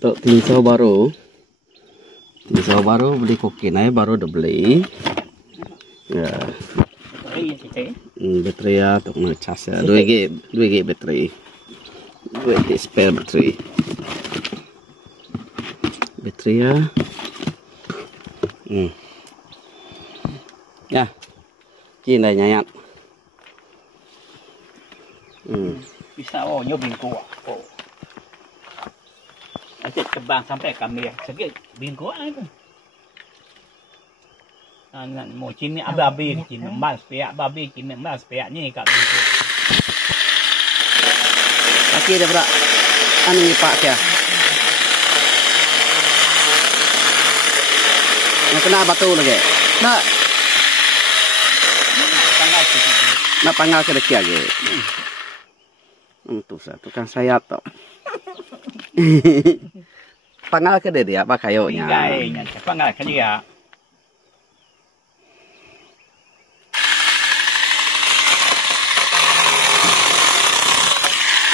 Tok tinsau baru. Tinsau baru beli kokin aja baru udah beli. Ya. Baterai ya untuk ngecas ya. 2G baterai. 2G spare baterai. Baterai ya. Ya. Kini dah nyayat. Bisa nyobin kuah. Asyik terbang sampai kami sakit bingko itu. Anak mau cini ababi cini mas pihak babi cini mas pihaknya kat bingko. Kaki dah berak. Anu ni pak dia. Nak kena batu lagi. Nak. Nak panggal ke dekat lagi. Untuk satu tukang sayap tau. Panggal ke dia apa kayunya? Kayunya, panggal ke dia.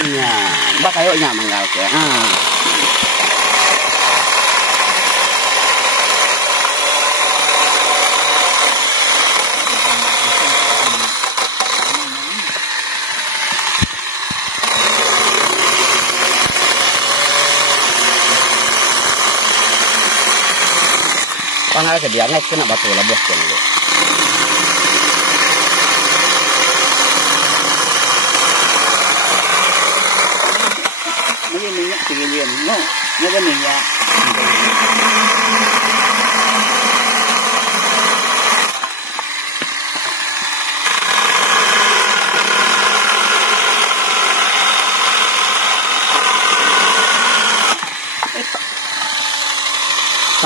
Ya, apa kayunya manggal ke? Panggal ke dia naik kena batu lah buah dulu. Ini minyak segilian, no, ini minyak.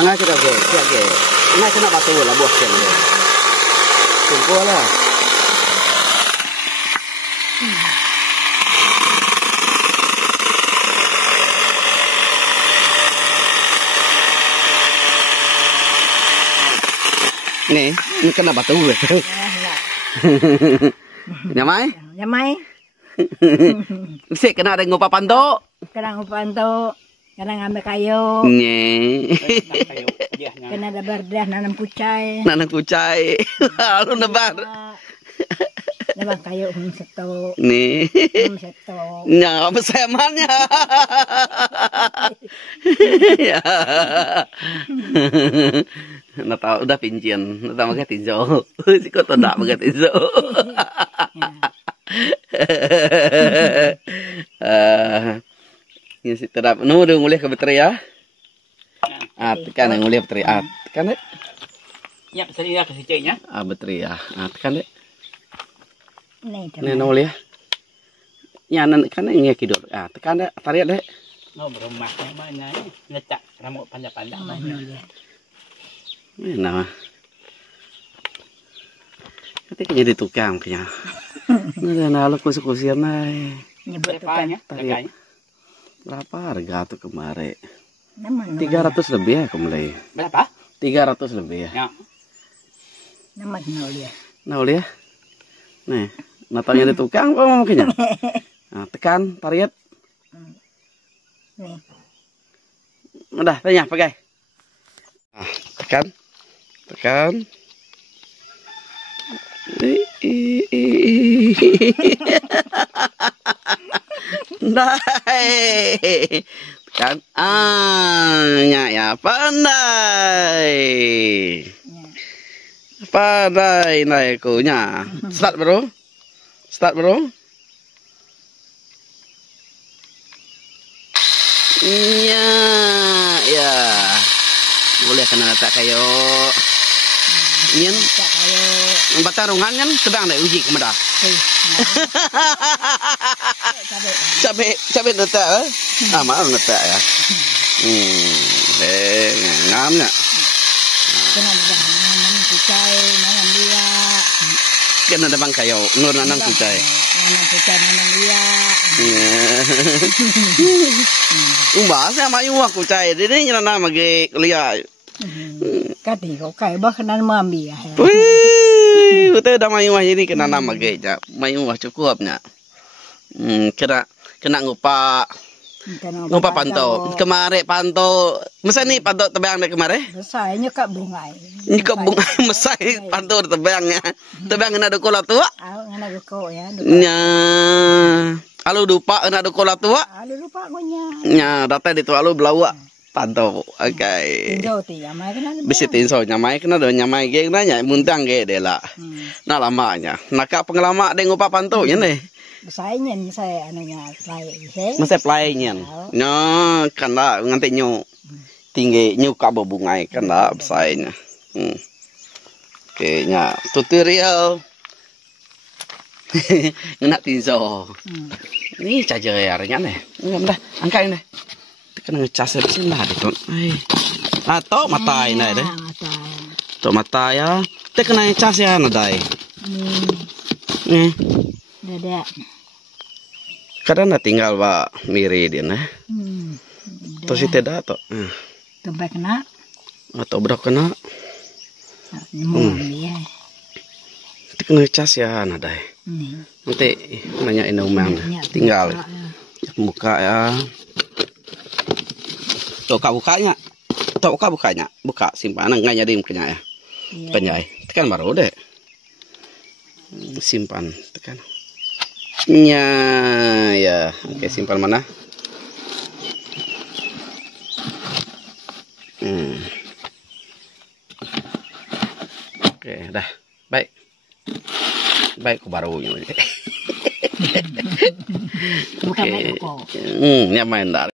Panggal kita ke, siap ke. Naik kena batu lah buah dulu. Tunggu lah. Ini kena batu betul. Nyamai? Nyamai. Sik kena ada ngupa panto. Kena ngupa panto. Kena ngambil kayu. Nye. Kena ada berdah nanam kucai. Nanam kucai. Lalu nebar. Nebar kayu seto. Nih. Seto. Nya apa semannya? Ya. Nak tahu udah pincian, nak tahu makan tinjau. Si kau tak makan tinjau. Ini si terap. Nu udah ngulih ke baterai ya. Tekan ngulih baterai. Tekan deh. Ya, saya ke sicenya. Baterai ya. Tekan deh. Nih ngulih ya. Nyanan kan ini kidur. Tekan deh, tarik deh. No berumahnya mana ini? Letak rambut panjang-panjang mana? Nah. Ketika jadi tukang punya. Nah, lalu kusian naik. Nyebut tukang. Tarik. Berapa harga tuh kemarin? 300 lebih ya kemarin. Berapa? 300 lebih ya. Ya. Nama nol ya. Nol ya. Nih, natanya di tukang apa mungkinnya? Nah, tekan, tarik. Nih. Udah, tanya pakai. Tekan. Tekan. Pandai. Kan ya pandai. Pandai naikunya. Start bro. Start bro. Iya, ya. Boleh kena letak kayu. Nyen. Batarungan kan sedang deh uji kemudah. Cabe letak maaf letak ya. Ngamnya. Kena nanam kucai, nanam dia. Kena ada bang kayu, nur nanam kucai. Nanam kucai, nanam dia. Bahasa sama iu kucai, ini nanam lagi lihat. Kati kau kai bah kena mambi ya. Wih, betul dah mayu ini kena nama gaya, mayu cukupnya. Kena ngupak Ngapa panto? Kemare panto. Masa ni panto tebang dek kemare? Besar nyekak bunga. Nyekak bunga mesai panto tebangnya. Tebang na dokola tua. Ngana geko ya. Nya. Alu dupa na dokola tua. Alu lupa gonya. Nya data di tu alu belawa panto. Okay. Tinjo ti amai kena. Bisi tinso nyamai kena do nyamai ge nanya muntang ge dela. Nah lamanya. Naka pengelama de ngopa panto nya ne. Besarnya saya anunya play. Masa play nyen. Nya kan lah nganti nyu tinggi nyu ka bungai kan lah besarnya. Oke nya tutorial. Ngena tinso. Ini caja yarnya ne. Enggak dah angkain deh. Kena ngecas di sini lah itu. Atau matai nah deh. Tok mata ya. Te kena ngecas ya nadai. Dada. Kadang nak tinggal pak miri dia nah. Terus tidak atau. Tempat kena. Atau berapa kena. Ya. Te kena ngecas ya nadai. Nanti nanya umang tinggal. Buka ya. Tok bukanya. Tok bukanya. Buka simpanan enggak jadi kenya ya. Penyai. Tekan baru deh. Simpan tekan. Nya ya. Oke, simpan mana? Oke, dah. Baik. Baik baru ini. Bukan baik kok. Nyaman dah.